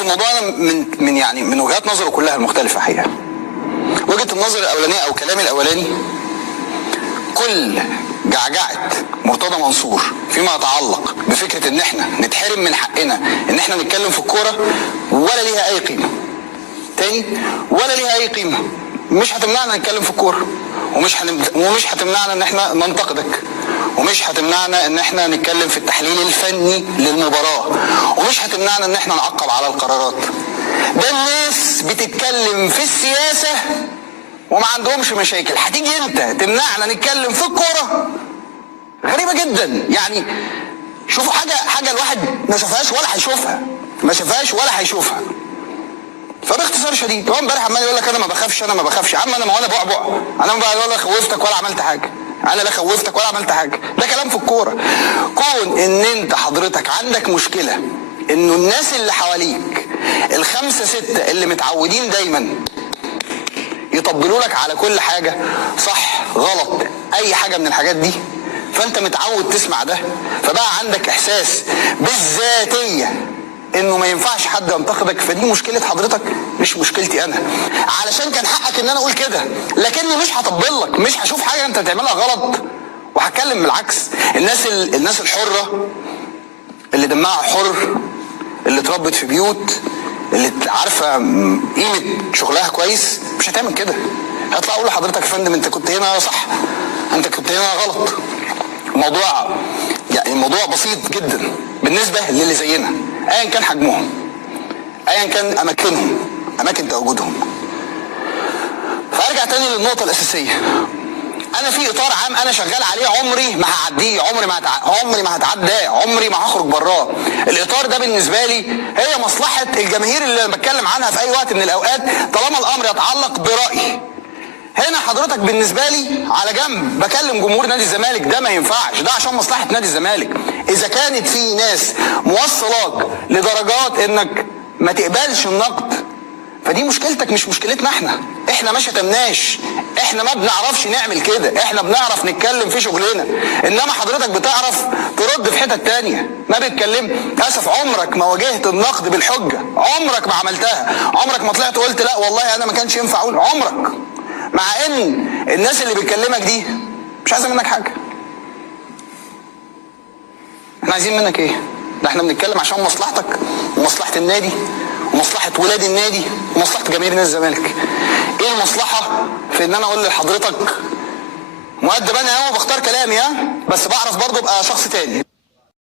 في الموضوع انا من وجهات نظره كلها المختلفه حقيقه. وجهه النظر الاولانيه او كلامي الاولاني، كل جعجعه مرتضى منصور فيما يتعلق بفكره ان احنا نتحرم من حقنا ان احنا نتكلم في الكوره ولا ليها اي قيمه. تاني، ولا ليها اي قيمه. مش هتمنعنا نتكلم في الكوره، ومش هتمنعنا ان احنا ننتقدك، ومش هتمنعنا ان احنا نتكلم في التحليل الفني للمباراه، ومش هتمنعنا ان احنا نعقب على القرارات. ده الناس بتتكلم في السياسه وما عندهمش مشاكل. هتيجي انت تمنعنا نتكلم في الكوره؟ غريبه جدا. يعني شوفوا حاجه الواحد ما شافهاش ولا هيشوفها، ما شافهاش ولا هيشوفها. فباختصار شديد، هو امبارح عمال يقول لك انا ما بخافش انا ما بخافش. يا عم انا، ما انا بعبع، انا ولا خوفتك ولا عملت حاجه، انا لا خوفتك ولا عملت حاجه. ده كلام في الكوره. كون ان انت حضرتك عندك مشكله انه الناس اللي حواليك الخمسه سته اللي متعودين دايما يطبلوا لك على كل حاجه، صح غلط اي حاجه من الحاجات دي، فانت متعود تسمع ده، فبقى عندك احساس بالذاتيه انه ما ينفعش حد ينتقدك. فدي مشكله حضرتك مش مشكلتي انا، علشان كان حقك ان انا اقول كده، لكني مش هطبل لك، مش هشوف حاجه انت تعملها غلط وهتكلم بالعكس. الناس الحره اللي دمها حر، اللي اتربت في بيوت، اللي عارفه قيمه شغلها كويس، مش هتعمل كده. هطلع اقول لحضرتك يا فندم انت كنت هنا صح، انت كنت هنا غلط. الموضوع بسيط جدا بالنسبه للي زينا، ايا كان حجمهم، ايا كان اماكنهم، اماكن تواجدهم. فارجع تاني للنقطه الاساسيه، انا في اطار عام انا شغال عليه، عمري ما هعديه، عمري ما هتعداه، عمري ما هخرج براه. الاطار ده بالنسبه لي هي مصلحه الجماهير اللي انا بتكلم عنها في اي وقت من الاوقات، طالما الامر يتعلق برايي. هنا حضرتك بالنسبه لي على جنب بكلم جمهور نادي الزمالك، ده ما ينفعش، ده عشان مصلحه نادي الزمالك. اذا كانت في ناس موصلاك لدرجات انك ما تقبلش النقد، فدي مشكلتك مش مشكلتنا احنا ما شتمناش، احنا ما بنعرفش نعمل كده، احنا بنعرف نتكلم في شغلنا، انما حضرتك بتعرف ترد في حتت تانية ما بتتكلم. للاسف عمرك ما واجهت النقد بالحجه، عمرك ما عملتها، عمرك ما طلعت قلت لا والله انا ما كانش ينفع اقول، عمرك. مع ان الناس اللي بتكلمك دي مش عايزه منك حاجه. احنا عايزين منك ايه؟ ده احنا بنتكلم عشان مصلحتك ومصلحه النادي ومصلحه ولاد النادي ومصلحه جماهير نادي الزمالك. ايه المصلحه في ان انا اقول لحضرتك مؤدب؟ انا بختار كلامي، بس بعرف برضه ابقى شخص تاني.